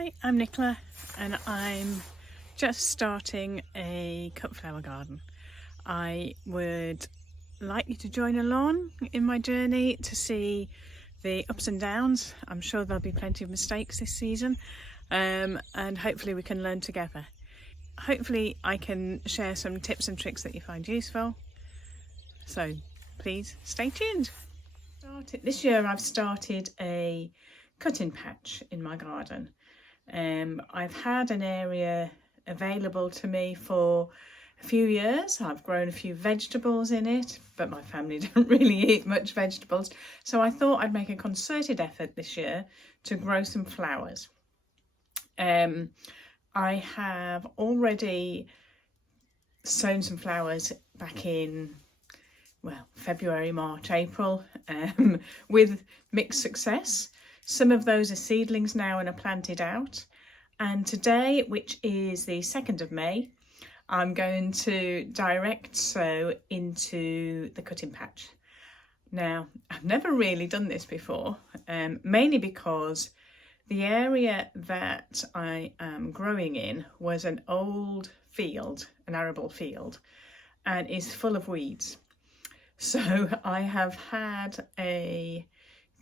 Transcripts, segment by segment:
Hi, I'm Nicola and I'm just starting a cut flower garden. I would like you to join along in my journey to see the ups and downs. I'm sure there'll be plenty of mistakes this season, and hopefully we can learn together. Hopefully I can share some tips and tricks that you find useful. So please stay tuned. This year I've started a cutting patch in my garden. I've had an area available to me for a few years. I've grown a few vegetables in it, but my family don't really eat much vegetables. So I thought I'd make a concerted effort this year to grow some flowers. I have already sown some flowers back in, well, February, March, April, with mixed success. Some of those are seedlings now and are planted out. And today, which is the 2nd of May, I'm going to direct sow into the cutting patch. Now, I've never really done this before, mainly because the area that I am growing in was an old field, an arable field, and is full of weeds. So I have had a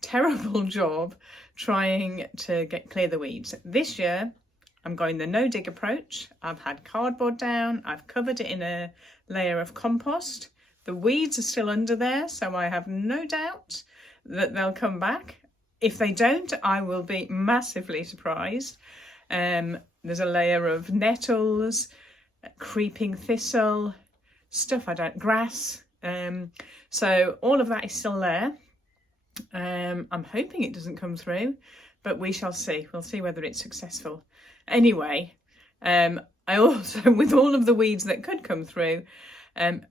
terrible job trying to clear the weeds. This year I'm going the no dig approach. I've had cardboard down, I've covered it in a layer of compost. The weeds are still under there, so I have no doubt that they'll come back. If they don't, I will be massively surprised. There's a layer of nettles, creeping thistle, grass. So all of that is still there. I'm hoping it doesn't come through, but we shall see. We'll see whether it's successful. Anyway, I also, with all of the weeds that could come through,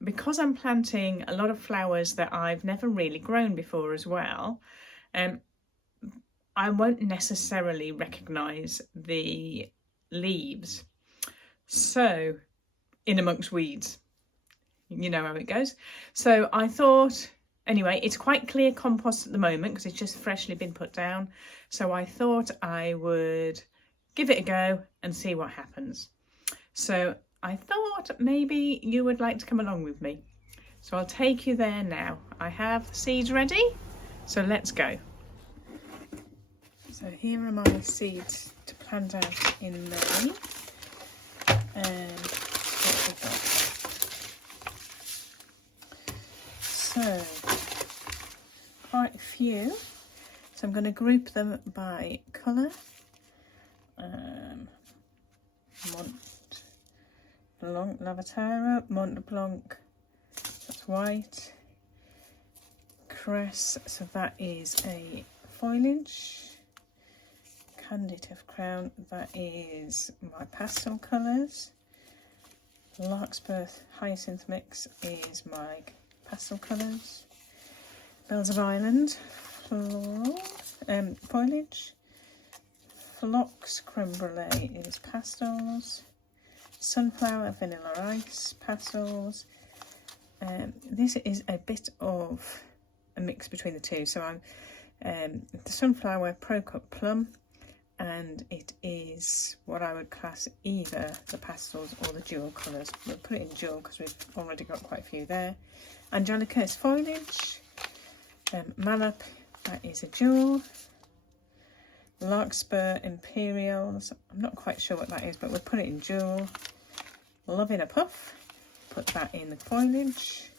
because I'm planting a lot of flowers that I've never really grown before as well, I won't necessarily recognise the leaves. So, in amongst weeds, you know how it goes. So I thought, anyway, it's quite clear compost at the moment because it's just freshly been put down. So I thought I would give it a go and see what happens. So I thought maybe you would like to come along with me. So I'll take you there now. I have the seeds ready, so let's go. So here are my seeds to plant out in May. And what we've got. So, quite a few. So I'm going to group them by colour. Mont Blanc Lavatera, Mont Blanc, that's white. Cress, so that is a foliage. Candid of Crown, that is my pastel colours. Larkspur Hyacinth Mix is my pastel colours. Bells of Ireland, foliage. Phlox Creme Brulee is pastels. Sunflower Vanilla Ice, pastels. This is a bit of a mix between the two. So I'm the Sunflower Pro Cut Plum, and it is what I would class either the pastels or the dual colours. We'll put it in dual because we've already got quite a few there. Angelica is foliage. Malap, that is a jewel. Larkspur Imperials, I'm not quite sure what that is, but we'll put it in jewel. Love in a Puff, put that in the foliage.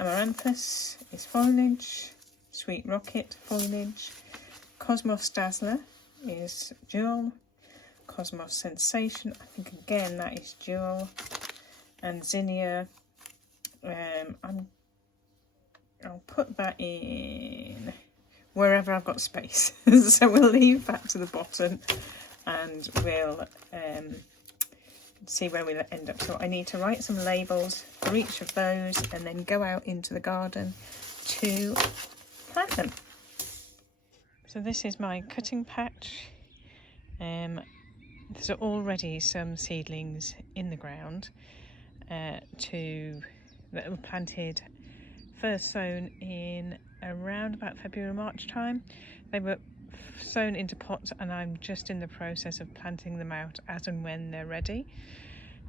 Amaranthus is foliage. Sweet Rocket, foliage. Cosmos Dazzler is jewel. Cosmos Sensation, I think again that is jewel. And Zinnia, I'll put that in wherever I've got space. So we'll leave that to the bottom and we'll see where we end up. So I need to write some labels for each of those and then go out into the garden to plant them. So this is my cutting patch. There's already some seedlings in the ground that were planted, first sown in around about February, March time. They were sown into pots, and I'm just in the process of planting them out as and when they're ready.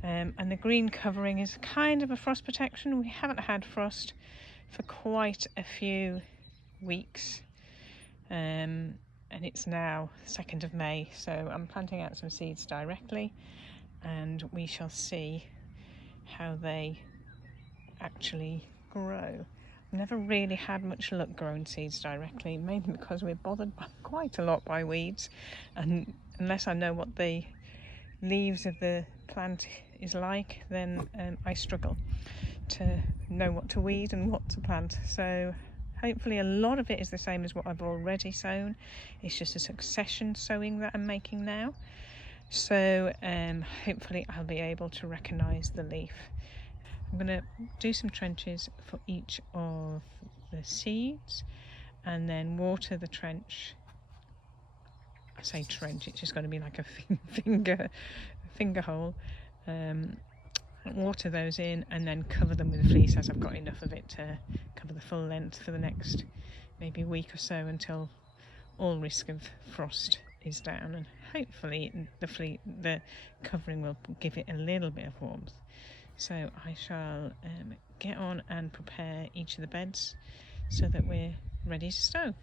And the green covering is kind of a frost protection. We haven't had frost for quite a few weeks, and it's now 2nd of May, so I'm planting out some seeds directly, and we shall see how they actually grow. I've never really had much luck growing seeds directly, mainly because we're bothered quite a lot by weeds, and unless I know what the leaves of the plant is like, then I struggle to know what to weed and what to plant. So hopefully a lot of it is the same as what I've already sown. It's just a succession sowing that I'm making now. So hopefully I'll be able to recognise the leaf. I'm going to do some trenches for each of the seeds and then water the trench. I say trench, it's just going to be like a finger hole. Water those in and then cover them with fleece, as I've got enough of it to cover the full length for the next maybe week or so, until all risk of frost is down, and hopefully the covering will give it a little bit of warmth. So I shall get on and prepare each of the beds so that we're ready to sow.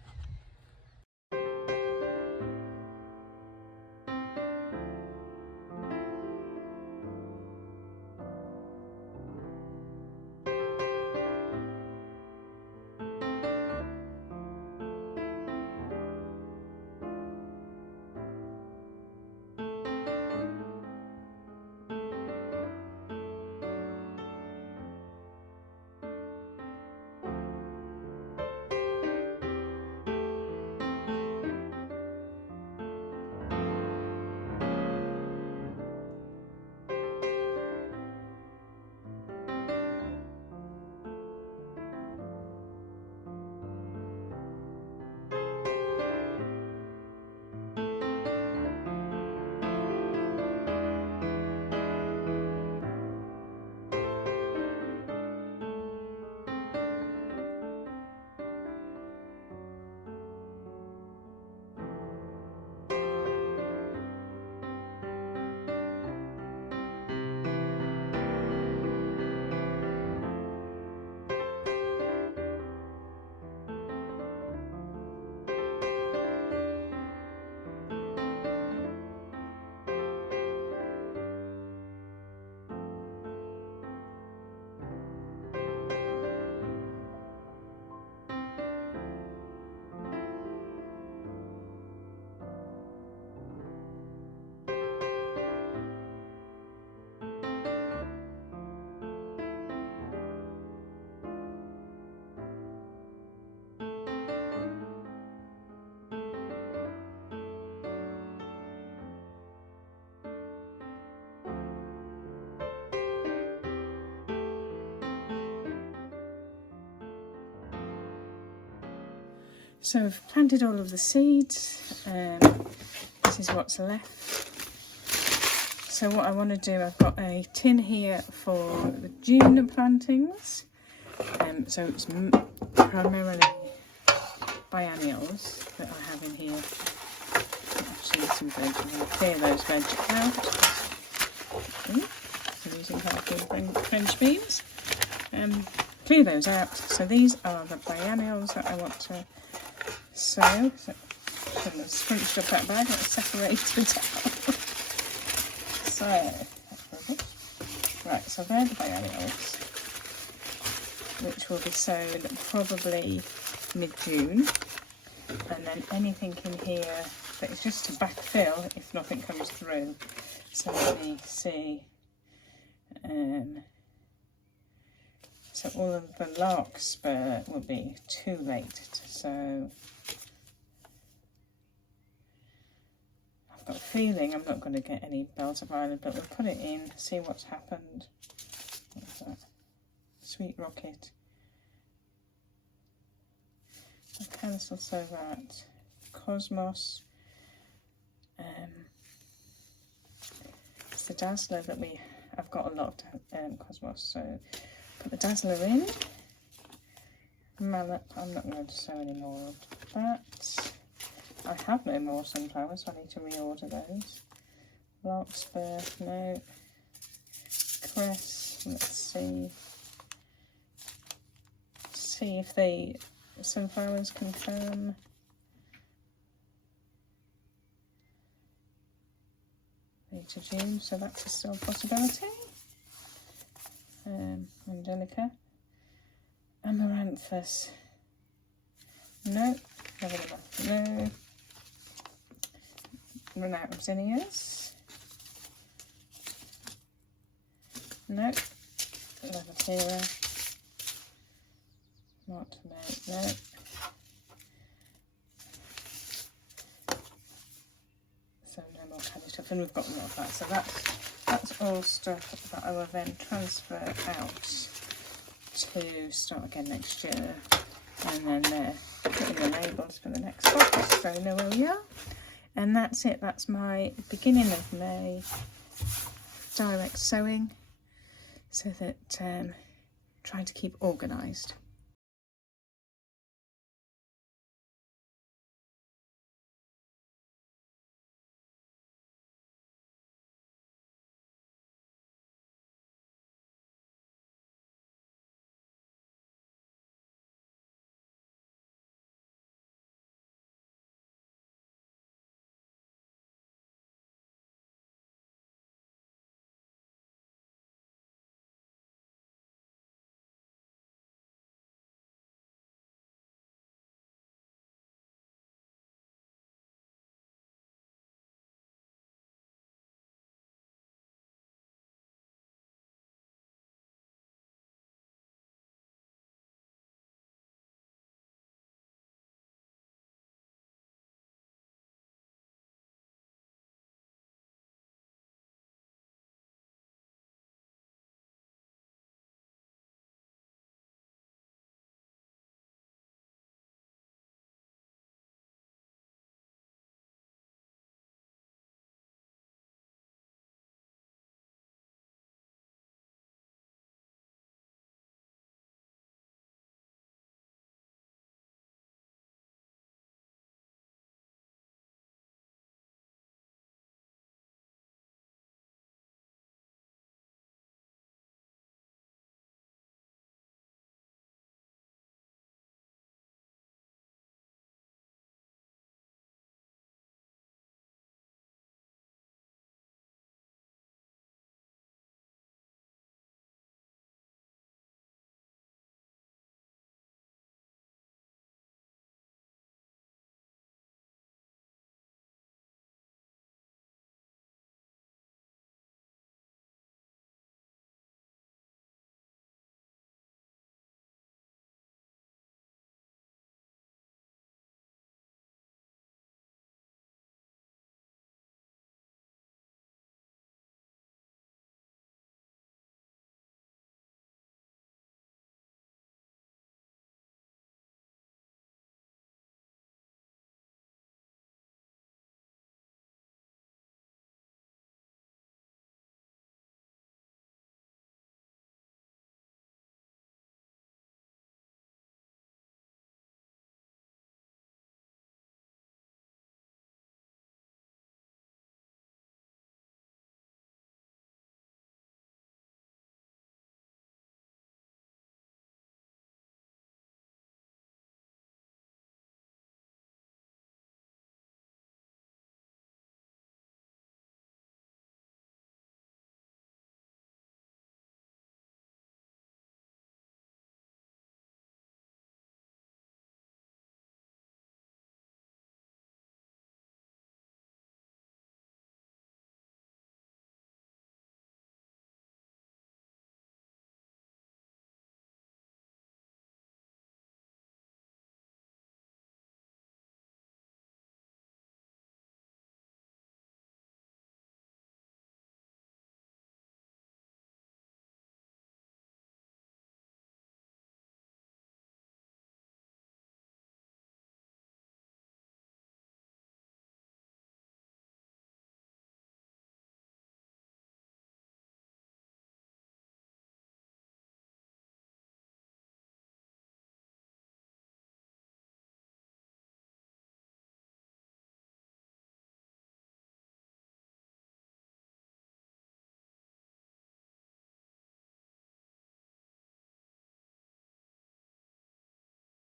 So I've planted all of the seeds. This is what's left. So what I want to do, I've got a tin here for the June plantings. So it's primarily biennials that I have in here. Actually, some veg. I'm going to clear those veg out. I'm using half the French beans. Clear those out. So these are the biennials that I want to sow. So I'm scrunched up that bag, it's separated out. So that's rubbish. Right, so they're the biennials, which will be sown probably mid-June, and then anything in here that is just to backfill if nothing comes through. So let me see. So all of the larkspur will be too late to sow. I've got a feeling I'm not going to get any bells of Ireland, but we'll put it in, see what's happened. What's that? Sweet rocket. I can still sow that. Cosmos. It's the dazzler that I've got a lot of cosmos, so put the dazzler in. Mallet, I'm not going to sow any more of that. I have no more sunflowers, so I need to reorder those. Larkspur, no. Cress, let's see. See if the sunflowers confirm. To June, so that's still a possibility. Angelica, Amaranthus, no. No. Renowned Zinnias, no. Levatera, not no. So no more candy stuff, and we've got more of that. So that's all stuff that I will then transfer out to start again next year, and then put in the labels for the next box. So you know where we are, and that's it. That's my beginning of May direct sowing, so that trying to keep organised.